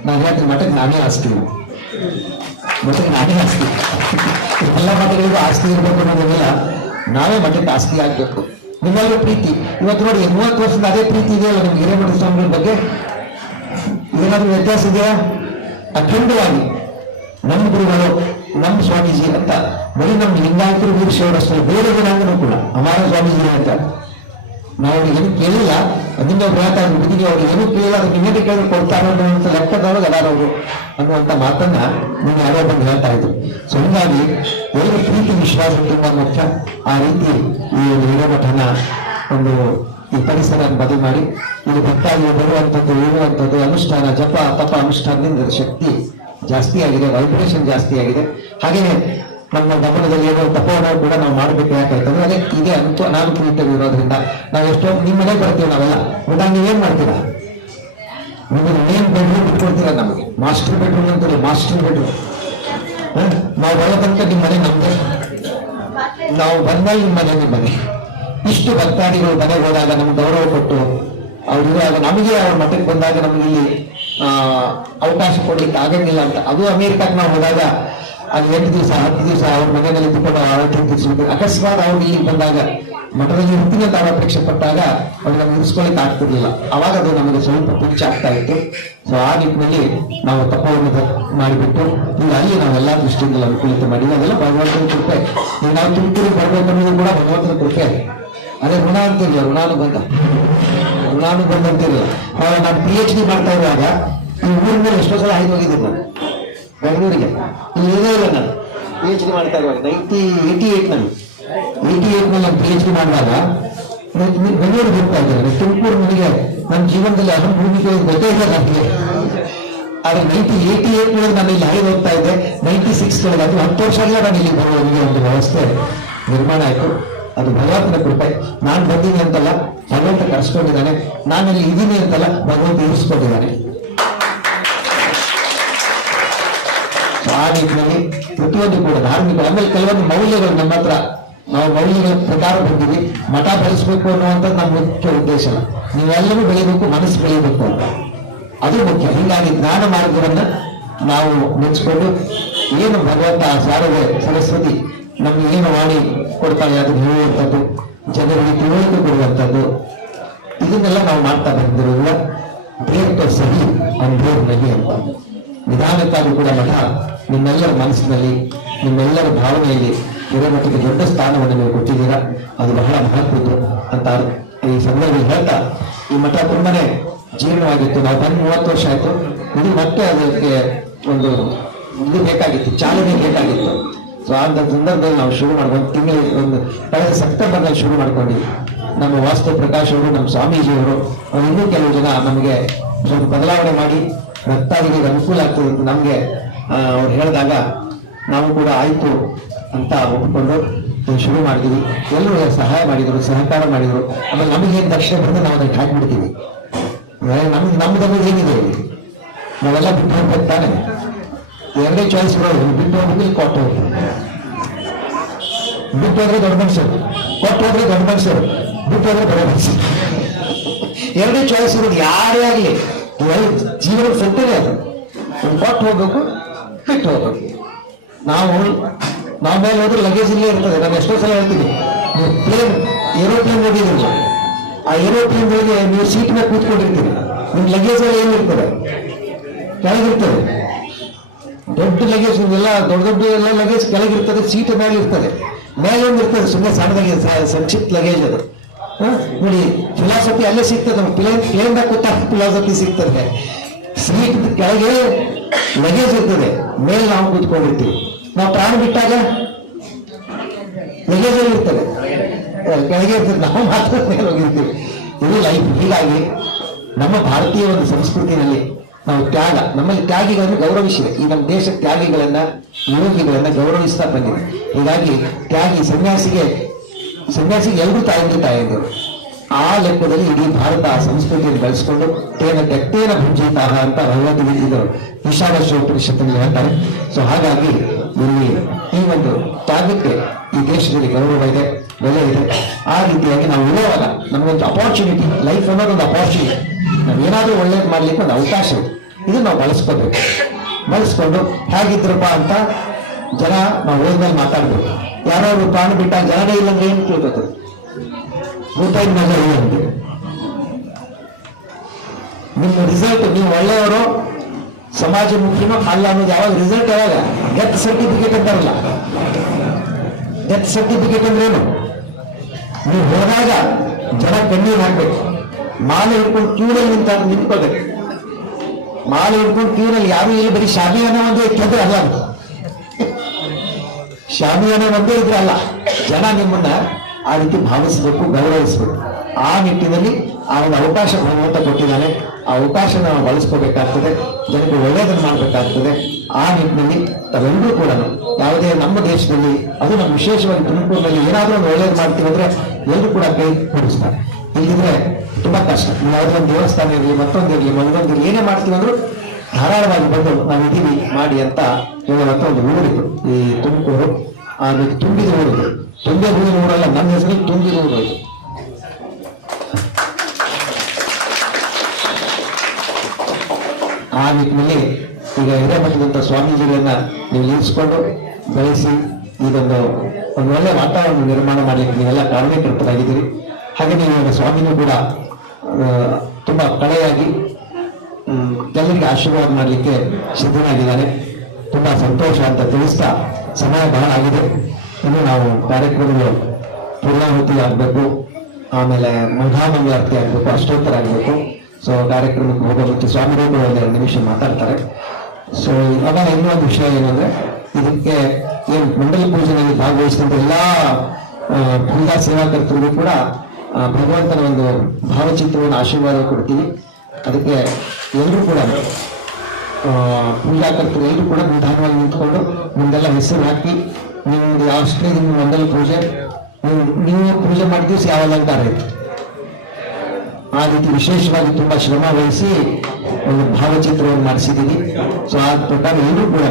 ನಾನು ಹೇಳ್ತೀನಿ, ಮಠಕ್ಕೆ ನಾನೇ ಆಸ್ತಿ ಇಲ್ಲ. ಮಠಕ್ಕೆ ನಾನೇ ಆಸ್ತಿ ಎಲ್ಲ ಮಠಗಳಿಗೂ ಆಸ್ತಿ ಇರಬೇಕು ಅನ್ನೋದಿಲ್ಲ ನಾವೇ ಮಠಕ್ಕೆ ಆಸ್ತಿ ಆಗ್ಬೇಕು. ನಿಮ್ಮಲ್ಲೂ ಪ್ರೀತಿ. ಇವತ್ತು ನೋಡಿ, ಮೂವತ್ತು ವರ್ಷದ ಅದೇ ಪ್ರೀತಿ ಇದೆಯಲ್ಲ ನಮ್ಗೆ ಹಿರೇಮಠ ಸ್ವಾಮಿಗಳ ಬಗ್ಗೆ? ಏನಾದ್ರೂ ವ್ಯತ್ಯಾಸ ಇದೆಯಾ? ಅಖಂಡವಾಗಿ. ನಮ್ಮ ಗುರುಗಳು, ನಮ್ಮ ಸ್ವಾಮೀಜಿ ಅಂತ ಬರೀ ನಮ್ಮ ಲಿಂಗಾಯತರು ವೀರಶೈವರಷ್ಟೇ ಬೇರೆ ಜನಾಂಗನೂ ಕೂಡ ಅಮಾರ ಸ್ವಾಮೀಜಿ ಅಂತ. ನಾವು ಅವ್ರಿಗೆ ಏನು ಕೇಳಿಲ್ಲ ಅದರಿಂದ ಅವ್ರು ಹೇಳ್ತಾ ಇದ್ರು ಅವ್ರಿಗೆ ಏನು ಕೇಳಿಲ್ಲ, ಅದಕ್ಕೆ ನಿಮಗೆ ಕೇಳಿ ಕೊಡ್ತಾರೆ ಅನ್ನುವಂಥ ಲೆಕ್ಕದೊಳಗೆ ಅದಾರವರು ಅನ್ನುವಂಥ ಮಾತನ್ನ ನೀವು ಯಾರೋ ಬಂದು ಹೇಳ್ತಾ ಇದ್ರು. ಸೊ ಹೀಗಾಗಿ ಒಳ್ಳೆ ಪ್ರೀತಿ, ವಿಶ್ವಾಸ ತುಂಬ ಮುಖ್ಯ. ಆ ರೀತಿ ಈ ಒಂದು ಹಿರೇಮಠನ ಒಂದು ಈ ಪರಿಸರ ಬದಲು ಮಾಡಿ, ಇಲ್ಲಿ ಭಕ್ತಾಗಿ ಬರುವಂಥದ್ದು, ಇರುವಂಥದ್ದು, ಅನುಷ್ಠಾನ, ಜಪ, ತಪ, ಅನುಷ್ಠಾನದಿಂದ ಶಕ್ತಿ ಜಾಸ್ತಿ ಆಗಿದೆ ವೈಬ್ರೇಷನ್ ಜಾಸ್ತಿ ಆಗಿದೆ. ಹಾಗೆಯೇ ನಮ್ಮ ಗಮನದಲ್ಲಿ ಏನೋ ತಪೋನ ಕೂಡ ನಾವು ಮಾಡಬೇಕು ಯಾಕಂತಂದ್ರೆ ಅದೇ ಇದೇ ಅಂತ ಅನಾನುಕೂಲತೆಗಳು ಇರೋದ್ರಿಂದ ನಾವು ಎಷ್ಟೋ ನಿಮ್ಮ ಮನೆ ಬರ್ತೀವಿ ನಾವೆಲ್ಲ ಉದಾಹರಣೆ ಏನ್ ಮಾಡ್ತೀರಾ? ನಿಮಗೆ ಮೇನ್ ಬೆಡ್ರೂಮ್ ಬಿಟ್ಕೊಡ್ತೀರಾ ನಮಗೆ? ಮಾಸ್ಟರ್ ಬೆಡ್ರೂಮ್ ಅಂತಾರೆ ಮಾಸ್ಟರ್ ಬೆಡ್ರೂಮ್ ನಾವು ಬರೋದಂತ ನಿಮ್ಮ ಮನೆ ನಮ್ದೇ. ನಾವು ಬಂದಾಗ ನಿಮ್ಮ ಮನೆ ನಿಮ್ಮ ಮನೆ. ಇಷ್ಟು ಭಕ್ತಾದಿಗಳು ಮನೆಗೆ ಹೋದಾಗ ನಮ್ಗೆ ಗೌರವ ಕೊಟ್ಟು ಅವ್ರು ಅದು ನಮಗೆ ಅವ್ರ ಮಠಕ್ಕೆ ಬಂದಾಗ ನಮ್ಗೆ ಇಲ್ಲಿ ಅವಕಾಶ ಕೊಡ್ಲಿಕ್ಕೆ ಆಗಂಗಿಲ್ಲ ಅಂತ. ಅದು ಅಮೆರಿಕಕ್ಕೆ ನಾವು ಹೋದಾಗ, ಅದು ಎಂಟು ದಿವಸ, ಹತ್ತು ದಿವಸ ಅವ್ರ ಮನೆಯಲ್ಲಿ ಇದ್ದುಕೊಂಡು ಆರೋಗ್ಯ ತಿಳಿಸ್ಬೇಕು ಅಕಸ್ಮಾತ್ ಅವ್ರು ಇಲ್ಲಿಗೆ ಬಂದಾಗ, ಮಠದಲ್ಲಿ ಅಂತ ಅವ್ರು ಅಪೇಕ್ಷೆ ಪಟ್ಟಾಗ ಅವ್ರು ನಮ್ಗೆ ಇರಿಸ್ಕೊಳ್ಳಿಕ್ಕೆ ಆಗ್ತಿರ್ಲಿಲ್ಲ. ಅವಾಗ ಅದು ನಮಗೆ ಸ್ವಲ್ಪ ಪುಚ್ಚ ಆಗ್ತಾ ಇತ್ತು. ಸೊ ಆ ನಿಟ್ಟಿನಲ್ಲಿ ನಾವು ತಪ್ಪವನ್ನು ಮಾಡಿಬಿಟ್ಟು, ಈಗ ಅಲ್ಲಿ ನಾವೆಲ್ಲ ದೃಷ್ಟಿಯಿಂದ ಅನುಕೂಲತೆ ಮಾಡಿ ಅದೆಲ್ಲ ಭಗವಂತನ ಕೃಪೆ. ಈಗ ನಾವು ತುಮಕೂರಿಗೆ ಬರ್ಬೇಕನ್ನೋದು ಕೂಡ ಭಗವಂತನ ಕೃಪೆ. ಅದೇ ಋಣ ಅಂತಿಲ್ಲ ಋಣಾನುಬಂಧ. ಋಣಾನುಬಂಧ ಬಂದಂತಿರಲಿಲ್ಲ. ನಾನು ಪಿ ಎಚ್ ಡಿ ಮಾಡ್ತಾ ಇರುವಾಗ ಈ ಊರಿನ ಮೇಲೆ ಎಷ್ಟೋ ಸಲ ಆಯ್ತು ಹೋಗಿದ್ದೀನಿ ನಾನು. ಬೆಂಗಳೂರಿಗೆ. ಇಲ್ಲಿ ಇಲ್ಲ ನಾನು. ಪಿ ಎಚ್ ಡಿ ಮಾಡ್ತಾ ಇರುವಾಗ ನೈಂಟಿ ಏಯ್ಟಿ ಏಯ್ಟ್ನಲ್ಲಿ ಏಯ್ಟಿ ಏಯ್ಟ್ನಲ್ಲಿ ನಾನು ಪಿ ಎಚ್ ಡಿ ಮಾಡುವಾಗ ನಾನು ಬೆಂಗಳೂರಿಗೆ ಹೋಗ್ತಾ ಇದ್ದೇನೆ. ತುಮಕೂರು ನನಗೆ ನನ್ನ ಜೀವನದಲ್ಲಿ ಅಹಂ ಭೂಮಿಕೆ ಗೊತ್ತೇ ಇಲ್ಲ ನನಗೆ. ಆದ್ರೆ ನೈಂಟಿ ಏಯ್ಟಿ ಏಟ್ನಲ್ಲಿ ನಾನು ಇಲ್ಲಿ ಹಾಗೆ ಹೋಗ್ತಾ ಇದ್ದೆ. ನೈಂಟಿ ಸಿಕ್ಸ್ನಲ್ಲಿ ಅದು ಹತ್ತು ವರ್ಷ ಎಲ್ಲ ನಾನು ಇಲ್ಲಿ ಬರುವ ಒಂದು ವ್ಯವಸ್ಥೆ. ನಿರ್ಮಾಣ ಆಯಿತು. ಅದು ಭಗವಂತನ ಕೃಪೆ. ನಾನು ಬಂದೀನಿ ಅಂತಲ್ಲ. ಭಗವಂತ ಕರೆಸ್ಕೊಂಡಿದ್ದಾನೆ. ನಾನು ಇದೀನಿ ಅಂತಲ್ಲ, ಭಗವಂತ ಇರಿಸ್ಕೊಂಡಿದ್ದಾನೆ. ಆ ಪ್ರತಿಯೊಂದು ಕೂಡ ಧಾರ್ಮಿಕ ಆಮೇಲೆ ಕೆಲವೊಂದು ಮೌಲ್ಯಗಳು ನಮ್ಮ ಹತ್ರ. ನಾವು ಮೌಲ್ಯಗಳ ಪ್ರಕಾರ ಬಂದಿವಿ ಮಠ ಬೆಳೆಸ್ಬೇಕು ಅನ್ನುವಂಥದ್ದು ನಮ್ಮ ಮುಖ್ಯ ಉದ್ದೇಶ. ನೀವೆಲ್ಲರೂ ಬೆಳಿಬೇಕು ಮನಸ್ಸು ಬೆಳಿಬೇಕು ಅಂತ. ಅದು ಮುಖ್ಯ. ಹೀಗಾಗಿ ಜ್ಞಾನ ಮಾರ್ಗವನ್ನ ನಾವು ಮೆಚ್ಚಿಕೊಂಡು ಏನು ಭಗವಂತ ಸಾರದೆ ಸರಸ್ವತಿ ನಮ್ಗೆ ಏನು ವಾಣಿ ಕೊಡ್ತಾರೆ ಅದನ್ನು ಹೇಳುವಂಥದ್ದು. ಜನರಿಗೆ ತಿಳುವಳಿಕೆ ಕೊಡುವಂಥದ್ದು. ಇದನ್ನೆಲ್ಲ ನಾವು ಮಾಡ್ತಾ ಬಂದಿರೋದಿಲ್ಲ ಬೇರ್ತ ಸರಿ ಅಂಬೇರ್ ನಗಿ ಅಂತ. ನಿಧಾನಕ್ಕಾಗಿ ಕೂಡ ಮಠ ನಿಮ್ಮೆಲ್ಲರ ಮನಸ್ಸಿನಲ್ಲಿ, ನಿಮ್ಮೆಲ್ಲರ ಭಾವನೆಯಲ್ಲಿ ಮಟ್ಟಿಗೆ ದೊಡ್ಡ ಸ್ಥಾನವನ್ನು ನೀವು ಕೊಟ್ಟಿದ್ದೀರಾ? ಅದು ಬಹಳ ಮಹತ್ವದ್ದು ಅಂತ ಈ ಸಂದರ್ಭದಲ್ಲಿ ಹೇಳ್ತಾ, ಈ ಮಠ ತುಂಬಾನೇ ಜೀರ್ಣವಾಗಿತ್ತು. ನಾವು ಬಂದು ಮೂವತ್ತು ವರ್ಷ ಆಯಿತು. ಇದು ಮತ್ತೆ ಅದಕ್ಕೆ ಒಂದು ಇದು ಬೇಕಾಗಿತ್ತು, ಚಾಲನೆ ಬೇಕಾಗಿತ್ತು. ಸೊ ಅಂತ ಸಂದರ್ಭದಲ್ಲಿ ನಾವು ಶುರು ಮಾಡ್ಕೊಂಡು ತಿಂಗಳು ಒಂದು, ಕಳೆದ ಸೆಪ್ಟೆಂಬರ್ನಲ್ಲಿ ಶುರು ಮಾಡ್ಕೊಂಡಿದ್ವಿ. ನಮ್ಮ ವಾಸ್ತು ಪ್ರಕಾಶ್ ಅವರು, ನಮ್ಮ ಸ್ವಾಮೀಜಿಯವರು ಇನ್ನೂ ಕೆಲವು ಜನ ನಮಗೆ ಸ್ವಲ್ಪ ಬದಲಾವಣೆ ಮಾಡಿ ಭಕ್ತಾದಿಗಳಿಗೆ ಅನುಕೂಲ ಆಗ್ತದೆ ಅಂತ ನಮಗೆ ಅವ್ರು ಹೇಳಿದಾಗ ನಾವು ಕೂಡ ಆಯ್ತು ಅಂತ ಒಪ್ಪಿಕೊಂಡು ಶುರು ಮಾಡಿದ್ವಿ. ಎಲ್ಲರೂ ಸಹಾಯ ಮಾಡಿದರು, ಸಹಕಾರ ಮಾಡಿದರು. ಆಮೇಲೆ ನಮಗೇನು ದಕ್ಷಿಣ ಬಂದು ನಾವು ಅದಕ್ಕೆ ಹಾಕಿಬಿಡ್ತೀವಿ. ನಮ್ಗೆ ನಮ್ದು ಏನಿದೆ? ನಾವೆಲ್ಲ ಬಿಟ್ಟು ಹೋಗ್ಬೇಕು ತಾನೆ. ಎರಡೇ ಚಾಯ್ಸ್ ಬರೋದು. ಬಿಟ್ಟು ಹೋಗ್ಬೇಕು ಇಲ್ಲಿ ಕೊಟ್ಟು ಬಿಟ್ಟು ಹೋದ್ರೆ ದೊಡ್ಡ ಮನುಷ್ಯರು. ಕೊಟ್ಟು ಹೋದ್ರೆ ದೊಡ್ಡ ಮನುಷ್ಯರು. ಬಿಟ್ಟು ಹೋದ್ರೆ ಬಡ ಮನುಷ್ಯರು. ಎರಡೇ ಚಾಯ್ಸ್ ಇರೋದು ಯಾರೇ ಆಗಲಿ. ಜೀವನ ಸತ್ಯವೇ ಅದು. ಕೊಟ್ಟು ಹೋಗ್ಬೇಕು, ಬಿಟ್ಟು ಹೋಗ್ಬೇಕು. ನಾವು ನಾವು ಮೇಲೆ ಹೋದ್ರೆ ಲಗೇಜ್ ಇಲ್ಲೇ ಇರ್ತದೆ. ನಾವು ಎಷ್ಟೋ ಸಲ ಹೇಳ್ತೀವಿ. ನೀವು ಪ್ಲೇನ್ ಏರೋಪ್ಲೇನ್ ಹೋಗಿದ್ದೀನಿ ಆ ಏರೋಪ್ಲೇನ್ಗಳಿಗೆ ನೀವು ಸೀಟ್ ಮೇಲೆ ಕೂತ್ಕೊಂಡಿರ್ತೀರಿ. ನಿಮ್ಮ ಲಗೇಜ್ ಎಲ್ಲ ಏನಿರ್ತದೆ ಕೆಳಗಿರ್ತದೆ. ದೊಡ್ಡ ಲಗೇಜ್ ಎಲ್ಲ ದೊಡ್ಡ ದೊಡ್ಡ ಎಲ್ಲ ಲಗೇಜ್ ಕೆಳಗಿರ್ತದೆ ಸೀಟ್ ಮೇಲೆ ಇರ್ತದೆ ಮೇಲೆ ಇರ್ತದೆ ಸುಮ್ಮನೆ ಸಣ್ಣದಾಗಿ ಸಂಕ್ಷಿಪ್ತ ಲಗೇಜ್ ಅದು? ನೋಡಿ ಫಿಲಾಸಫಿ ಅಲ್ಲೇ ಸಿಗ್ತದೆ, ನಮ್ಗೆ ಪ್ಲೇನ್ ಪ್ಲೇನ್ದಾಗ ಫಿಲಾಸಫಿ ಸಿಗ್ತದೆ. ಸೀಟ್ ಕೆಳಗೆ ಲಗೇಜ್ ಇರ್ತದೆ, ಮೇಲೆ ನಾವು ಕೂತ್ಕೊಂಡಿರ್ತೀವಿ. ನಾವು ಪ್ರಾಣ ಬಿಟ್ಟಾಗ ಲಗೇಜ್ ಇರ್ತದೆ. ಕೆಳಗೆ ಇರ್ತದೆ, ನಾವು ಮಾತ್ರ ಮೇಲೆ ಹೋಗಿರ್ತೀವಿ. ಇದು ಲೈಫ್ ಹೀಗಾಗಿ ನಮ್ಮ ಭಾರತೀಯ ಒಂದು ಸಂಸ್ಕೃತಿನಲ್ಲಿ ನಾವು ತ್ಯಾಗ, ನಮ್ಮಲ್ಲಿ ತ್ಯಾಗಿಗಳನ್ನು ಗೌರವಿಸಿದೆ. ಈ ನಮ್ಮ ದೇಶ ತ್ಯಾಗಿಗಳನ್ನ, ಯೋಗಿಗಳನ್ನ ಗೌರವಿಸ್ತಾ ಬಂದಿದೆ. ಹೀಗಾಗಿ ತ್ಯಾಗಿ ಸನ್ಯಾಸಿಗೆ ಸನ್ಯಾಸಿಗೆ ಎಲ್ಲರೂ ತಾಯಿಗೆ ತಾಯಿದ್ರು ಆ ಲೆಕ್ಕದಲ್ಲಿ ಇಡೀ ಭಾರತ ಆ ಸಂಸ್ಕೃತಿಯನ್ನು ಬೆಳೆಸ್ಕೊಂಡು, ತೇನ ತೆಕ್ತೇನ ಭುಂಜಿತಾಹ ಅಂತ ಭಗವದ್ಗೀತೆಗಳು ಈಶಾವಾಸ್ಯೋಪನಿಷತ್ತಿನಲ್ಲಿ ಹೇಳ್ತಾರೆ. ಸೊ ಹಾಗಾಗಿ ಇಲ್ಲಿ ಈ ಒಂದು ತ್ಯಾಗಕ್ಕೆ ಈ ದೇಶದಲ್ಲಿ ಗೌರವ ಇದೆ, ಬೆಲೆ ಇದೆ. ಆ ರೀತಿಯಾಗಿ ನಾವು ಇರೋವಲ್ಲ. ನಮಗೊಂದು ಅಪಾರ್ಚುನಿಟಿ ಲೈಫ್ ಅನ್ನೋದೊಂದು ಅಪಾರ್ಚುನಿಟಿ ನಾವೇನಾದ್ರೂ ಒಳ್ಳೇದು ಮಾಡ್ಲಿಕ್ಕೆ ಒಂದು ಅವಕಾಶ ಇದೆ. ಇದನ್ನ ನಾವು ಬಳಸ್ಕೋಬೇಕು. ಬಳಸ್ಕೊಂಡು ಹೇಗಿದ್ರಪ್ಪ ಅಂತ ಜನ ನಾವು ಹೋದ್ಮೇಲೆ ಮಾತಾಡ್ಬೇಕು. ಯಾರು ಪ್ರಾಣ ಬಿಟ್ಟ ಜನನೇ ಇಲ್ಲ ಅಂದ್ರೆ ಏನು ತಿಳ್ಕೊತಾರೆ ರೂಪಾಯಿ ಮೇಲೆ ಇಲ್ಲ ನಿಮ್ಮ ರಿಸಲ್ಟ್ ನೀವು ಒಳ್ಳೆಯವರು, ಸಮಾಜ ಮುಖ್ಯನೋ ಅಲ್ಲ ಅನ್ನೋದು ಯಾವಾಗ ರಿಸಲ್ಟ್ ಯಾವಾಗ? ಡೆತ್ ಸರ್ಟಿಫಿಕೇಟ್ ಅಂತಾರಲ್ಲ ಡೆತ್ ಸರ್ಟಿಫಿಕೇಟ್ ಅಂದ್ರೆ ಏನು? ನೀವು ಹೋದಾಗ ಜನ ಕಣ್ಣೀರು ಹಾಕ್ಬೇಕು. ಮಾಲೆ ಹಿಡ್ಕೊಂಡು ಕ್ಯೂರಲ್ಲಿ ನಿಂತ ನಿಂತ್ಕೋಬೇಕು. ಮಾಲೆ ಹಿಡ್ಕೊಂಡು ಕ್ಯೂರಲ್ಲಿ ಯಾರು ಇಲ್ಲಿ, ಬರೀ ಶಾಮಿಯಾನ ಒಂದೇ ಇಟ್ಟಿದ್ರೆ ಅಲ್ಲ. ಶಾಮಿಯಾನ ಒಂದೇ ಇದ್ರೆ ಅಲ್ಲ. ಜನ ನಿಮ್ಮನ್ನ ಆ ರೀತಿ ಭಾವಿಸಬೇಕು, ಗೌರವಿಸಬೇಕು. ಆ ನಿಟ್ಟಿನಲ್ಲಿ ಆ ಒಂದು ಅವಕಾಶ ಭಗವಂತ ಕೊಟ್ಟಿದ್ದಾನೆ. ಆ ಅವಕಾಶ ನಾವು ಬಳಸ್ಕೋಬೇಕಾಗ್ತದೆ, ಜನಕ್ಕೆ ಒಳ್ಳೆಯದನ್ನು ಮಾಡಬೇಕಾಗ್ತದೆ. ಆ ನಿಟ್ಟಿನಲ್ಲಿ ತಾವೆಲ್ಲರೂ ಕೂಡ ಯಾವುದೇ ನಮ್ಮ ದೇಶದಲ್ಲಿ, ಅದು ನಮ್ಮ ವಿಶೇಷವಾಗಿ ತುಮಕೂರಿನಲ್ಲಿ ಏನಾದರೂ ಒಂದು ಒಳ್ಳೇದು ಮಾಡ್ತೀವಿ ಅಂದರೆ ಎಲ್ಲರೂ ಕೂಡ ಕೈ ಕೊಡಿಸ್ತಾರೆ ಇಲ್ಲಿದ್ರೆ ತುಂಬಾ ಕಷ್ಟ. ನೀವು ಯಾವುದೋ ದೇವಸ್ಥಾನ ಇರಲಿ ಮತ್ತೊಂದಿರಲಿ ಮತ್ತೊಂದಿರಲಿ ಏನೇ ಮಾಡ್ತೀವಿ ಅಂದ್ರೂ ಧಾರಾಳವಾಗಿ ಬಂದು ನಾವು ಇದೀವಿ ಮಾಡಿ ಅಂತ ಹೇಳುವಂತ ಒಂದು ಊರಿತ್ತು ಈ ತುಮಕೂರು. ಅದಕ್ಕೆ ತುಂಬಿದ ಊರಿದ್ರು ತುಂಬೆ ಹೂವಿನ ಊರಲ್ಲ, ನನ್ನ ಹೆಸರಲ್ಲಿ ತುಂಬಿದ ಊರು ಇದು. ಆ ನಿಟ್ಟಿನಲ್ಲಿ ಈಗ ಹಿರೇಮಠದಂತ ಸ್ವಾಮೀಜಿಗಳನ್ನ ನೀವು ನಿಲ್ಲಿಸ್ಕೊಂಡು ಬೆಳೆಸಿ, ಇದೊಂದು, ಒಂದು ಒಳ್ಳೆ ವಾತಾವರಣ ನಿರ್ಮಾಣ ಮಾಡಲಿಕ್ಕೆ ನೀವೆಲ್ಲ ಕಾರಣೀಕೃತರಾಗಿದ್ದೀರಿ ಹಾಗೆ ನೀವು ಇವಾಗ ಸ್ವಾಮಿನೂ ಕೂಡ ತುಂಬ ಕಳೆಯಾಗಿ ಎಲ್ಲರಿಗೆ ಆಶೀರ್ವಾದ ಮಾಡಲಿಕ್ಕೆ ಸಿದ್ಧನಾಗಿದ್ದಾರೆ. ತುಂಬ ಸಂತೋಷ ಅಂತ ತಿಳಿಸ್ತಾ ಸಮಯ ಬಹಳ ಆಗಿದೆ. ಇನ್ನು ನಾವು ಕಾರ್ಯಕ್ರಮಗಳು ಪೂರ್ಣಾಹುತಿ ಆಗಬೇಕು. ಆಮೇಲೆ ಮಂಗಾಮಂಗಾರ್ತಿ ಆಗಬೇಕು, ಅಷ್ಟೋತ್ತರ ಆಗಬೇಕು. ಸೊ ಕಾರ್ಯಕ್ರಮಕ್ಕೆ ಹೋಗೋದಕ್ಕೆ ಸ್ವಾಮಿಗಳು ಒಂದೆರಡು ನಿಮಿಷ ಮಾತಾಡ್ತಾರೆ. ಸೊ ಇವಾಗ ಇನ್ನೊಂದು ವಿಷಯ ಏನಂದ್ರೆ, ಇದಕ್ಕೆ ಏನು ಮಂಡಲ ಪೂಜೆಯಲ್ಲಿ ಭಾಗವಹಿಸಿದಂಥ ಎಲ್ಲ ಪೂಜಾ ಸೇವಾಕರ್ತರಿಗೂ ಕೂಡ ಭಗವಂತನ ಒಂದು ಭಾವಚಿತ್ರವನ್ನು ಆಶೀರ್ವಾದ ಕೊಡ್ತೀವಿ. ಅದಕ್ಕೆ ಎಲ್ಲರೂ ಕೂಡ ಆ, ಪೂಜಾಕರ್ತರು ಎಲ್ಲರೂ ಕೂಡ ನಿಧಾನವಾಗಿ ನಿಂತ್ಕೊಂಡು ಮುಂದೆಲ್ಲ ಹೆಸರು ಹಾಕಿ ನಿಮ್ದು ಯಾವಷ್ಟೇ ನಿಮ್ಮ ಮಂಡಲ ಪೂಜೆ. ನೀವು ಪೂಜೆ ಮಾಡಿದ ಯಾವ ಅಲಂಕಾರ ಇತ್ತು? ಆ ರೀತಿ ವಿಶೇಷವಾಗಿ ತುಂಬಾ ಶ್ರಮ ವಹಿಸಿ ಒಂದು ಭಾವಚಿತ್ರವನ್ನು ಮಾಡಿಸಿದ್ದೀವಿ. ಸೊ ಆ ಪ್ರಕಾರ ಎಲ್ಲರೂ ಕೂಡ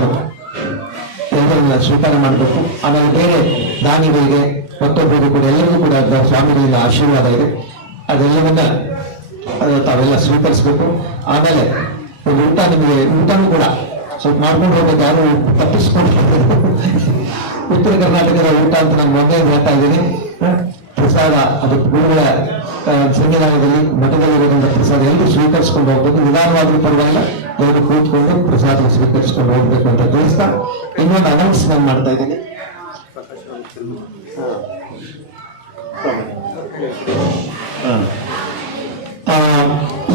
ಎಲ್ಲರನ್ನ ಸ್ವೀಕಾರ ಮಾಡಬೇಕು. ಆಮೇಲೆ ಬೇರೆ ದಾನಿಗಳಿಗೆ ಮತ್ತೊಬ್ಬರಿಗೂ ಕೂಡ, ಎಲ್ಲರಿಗೂ ಕೂಡ ಸ್ವಾಮಿಗಳಿಂದ ಆಶೀರ್ವಾದ ಇದೆ. ಅದೆಲ್ಲವನ್ನ ಅದು ತಾವೆಲ್ಲ ಸ್ವೀಕರಿಸಬೇಕು. ಆಮೇಲೆ, ಒಂದು ಊಟ ನಿಮಗೆ, ಊಟನೂ ಕೂಡ, ಸ್ವಲ್ಪ ಮಾಡ್ಕೊಂಡು ಹೋಗ್ಬೇಕು, ಯಾರು ತಪ್ಪಿಸ್ಕೊಂಡು ಉತ್ತರ ಕರ್ನಾಟಕದ ಊಟ ಅಂತ ನಾನು ಮೊನ್ನೆ ಹೇಳ್ತಾ ಇದ್ದೀನಿ. ಪ್ರಸಾದ, ಅದು ಗುರುಗಳ ಸಂವಿಧಾನದಲ್ಲಿ ಮಠದಲ್ಲಿರೋದ್ರಿಂದ ಪ್ರಸಾದ ಎಲ್ಲರೂ ಸ್ವೀಕರಿಸ್ಕೊಂಡು ಹೋಗ್ಬೇಕು. ನಿಧಾನವಾದರೂ ಪರವಾಗಿಲ್ಲ ಎಲ್ಲರೂ ಕೂತ್ಕೊಂಡು ಪ್ರಸಾದ ಸ್ವೀಕರಿಸ್ಕೊಂಡು ಹೋಗ್ಬೇಕು ಅಂತ ತಿಳಿಸ್ತಾ, ಇನ್ನೊಂದು ಅನೌನ್ಸ್ಮೆಂಟ್ ಮಾಡ್ತಾ ಇದ್ದೀನಿ. ಈ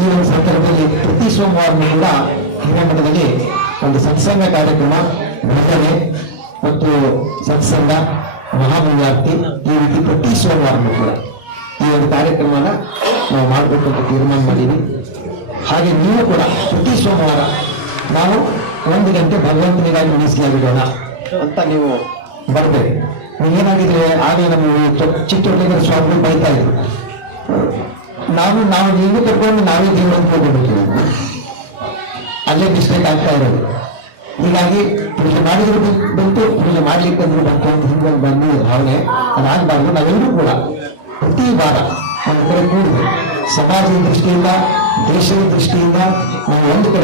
ಒಂದು ಸಂದರ್ಭದಲ್ಲಿ ಪ್ರತಿ ಸೋಮವಾರನೂ ಕೂಡ ಹಿರೇಮಠದಲ್ಲಿ ಒಂದು ಸತ್ಸಂಗ ಕಾರ್ಯಕ್ರಮ ಭಜನೆ ಮತ್ತು ಸತ್ಸಂಗ ಮಹಾಮಂಗಳಾರತಿ ಈ ರೀತಿ ಪ್ರತಿ ಸೋಮವಾರನೂ ಕೂಡ ಈ ಒಂದು ಕಾರ್ಯಕ್ರಮನ ನಾವು ಮಾಡಬೇಕು ಅಂತ ತೀರ್ಮಾನ ಮಾಡೀವಿ ಹಾಗೆ ನೀವು ಕೂಡ ಪ್ರತಿ ಸೋಮವಾರ ನಾವು ಒಂದು ಗಂಟೆ ಭಗವಂತನಿಗಾಗಿ ಮೀಸಲಾಗಿಡೋಣ ಅಂತ ನೀವು ಬರಬೇಕು ಏನಾಗಿದೆ ಆಗ ನಮ್ಮ ಚಿತ್ರದುರ್ಗದ ಸ್ವಾಮಿ ಬೈತಾ ಇದ್ರು. ನಾವು ನಾವು ನೀವು ತಗೊಂಡು ನಾವೇ ಜೀವನ ಹೋಗ್ಬಿಡ್ತೀವಿ ಅಲ್ಲೇ ಮಿಸ್ಟೇಕ್ ಆಗ್ತಾ ಇರೋದು. ಹೀಗಾಗಿ ಪೂಜೆ ಮಾಡಿದ್ರು ಬಂತು, ಪೂಜೆ ಮಾಡ್ಲಿಕ್ಕೆ ಅಂದ್ರೆ ಬಂತು ಅಂತ ಹಿಂಗೆ ಬಂದು ಭಾವನೆ. ಅದಾಗಬಾರ್ದು, ನಾವೆಲ್ಲರೂ ಕೂಡ ಪ್ರತಿ ವಾರ ಕಡೆ ಕೂಡಿ ಸಮಾಜದ ದೃಷ್ಟಿಯಿಂದ, ದೇಶದ ದೃಷ್ಟಿಯಿಂದ ನಾವು ಒಂದು ಕಡೆ